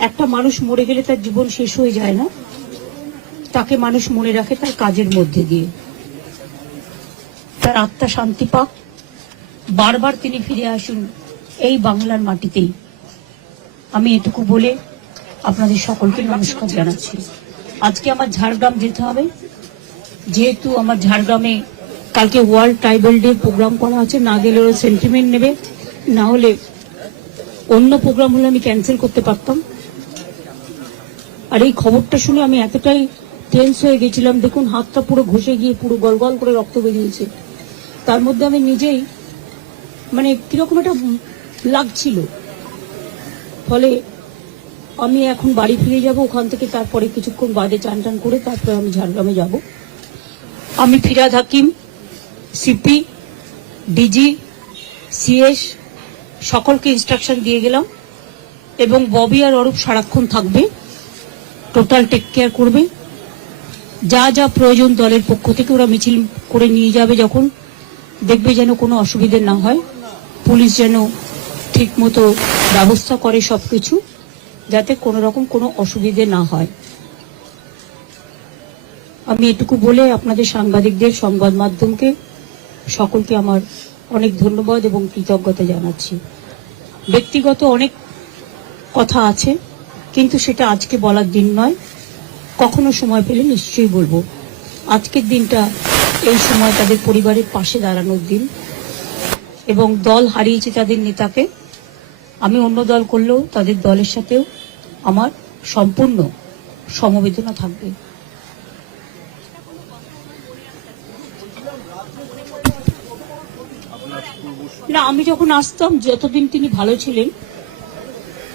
একটা মানুষ মরে গেলে তার জীবন শেষ হয়ে যায় না। তাকে মানুষ মনে রাখে তার কাজের মধ্যে দিয়ে। তার আত্মা শান্তি পাক। বারবার তিনি ফিরে আসুন এই বাংলার মাটিতেই। আমি এটুকু বলে আপনাদের সকলকে নমস্কার জানাচ্ছি। আজকে আমার ঝাড়গ্রাম যেতে হবে। যেহেতু আমার ঝাড়গ্রামে কালকে ওয়ার্ল্ড ট্রাইবাল ডে প্রোগ্রাম করা আছে, না গেলে ওরা সেন্টিমেন্ট নেবে। না হলে অন্য প্রোগ্রাম হলে আমি ক্যান্সেল করতে পারতাম। আর এই খবরটা শুনে আমি এতটাই টেন্স হয়ে গেছিলাম। দেখুন, হাতটা পুরো ঘষে গিয়ে পুরো গলগল করে রক্ত বেরিয়েছে। তার মধ্যে আমি নিজেই মানে কীরকম একটা লাগছিল। ফলে আমি এখন বাড়ি ফিরে যাব, ওখান থেকে তারপরে কিছুক্ষণ বাদে চান টান করে তারপরে আমি ঝাড়গ্রামে যাব। আমি Firhad Hakim CP DG CS সকলকে ইনস্ট্রাকশন দিয়ে গেলাম এবং ববি আর অরূপ সারাক্ষণ থাকবে। টোটাল টেক কেয়ার করবে। যা যা প্রয়োজন দলের পক্ষ থেকে ওরা মিছিল করে নিয়ে যাবে যখন। দেখবে যেন কোনো অসুবিধে না হয়। পুলিশ যেন ঠিক মতো ব্যবস্থা করে সব কিছু যাতে কোনো রকম কোনো অসুবিধে না হয়। আমি এটুকু বলে আপনাদের সাংবাদিকদের সংবাদ মাধ্যমকে সকলকে আমার অনেক ধন্যবাদ এবং কৃতজ্ঞতা জানাচ্ছি। ব্যক্তিগত অনেক কথা আছে। কিন্তু সেটা আজকে বলার দিন নয়। কখনো সময় পেলে নিশ্চয়ই বলব। আজকের দিনটা এই সময় তাদের পরিবারের পাশে দাঁড়ানোর দিন এবং দল হারিয়েছে তাদের নেতাকে। আমি অন্য দল করলেও তাদের দলের সাথেও আমার সম্পূর্ণ সমবেদনা থাকবে। না, আমি যখন আসতাম, যতদিন তিনি ভালো ছিলেন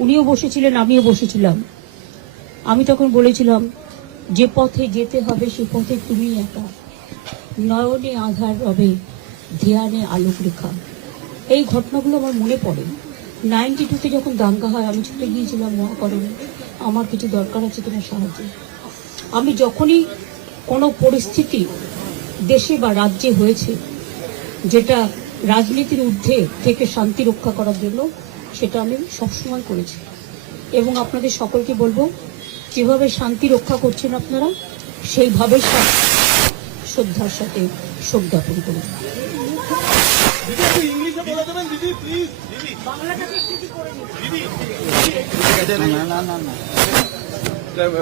উনিও বসেছিলেন, আমিও বসেছিলাম। আমি তখন বলেছিলাম, যে পথে যেতে হবে, সে পথে তুমি একা। নয়নে আধার রবে ধ্যানে আলোক রেখা। এই ঘটনাগুলো আমার মনে পড়ে। নাইনটি টুতে যখন দাঙ্গা হয়, আমি ছুটে গিয়েছিলাম মহাকরণে। আমার কিছু দরকার আছে তোমার সাহায্যে। আমি যখনই কোনো পরিস্থিতি দেশে বা রাজ্যে হয়েছে, যেটা রাজনীতির ঊর্ধ্বে থেকে শান্তি রক্ষা করার জন্য সেটা আমি সবসময় করেছি। এবং আপনাদের সকলকে বলব, যেভাবে শান্তি রক্ষা করছেন আপনারা, সেইভাবে শ্রদ্ধার সাথে শ্রদ্ধাপন করুন।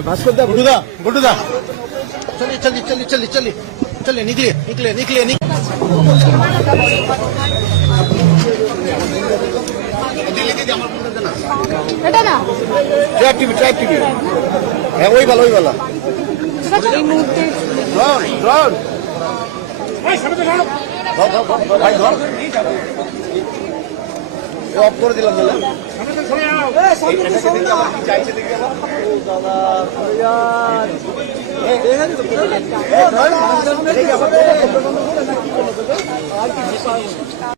ভাস্করদা চলে চলে, নিকলে নিকলে নিকলে নিকলে। এটা না? ট্র্যাক টিভি ট্র্যাক টিভি হ্যাঁ ওই ভালো ওই ভালো এই মুহূর্তে ড্রোন ড্রোন ভাই ধর। অফ করে দিলাম বললাম দাদা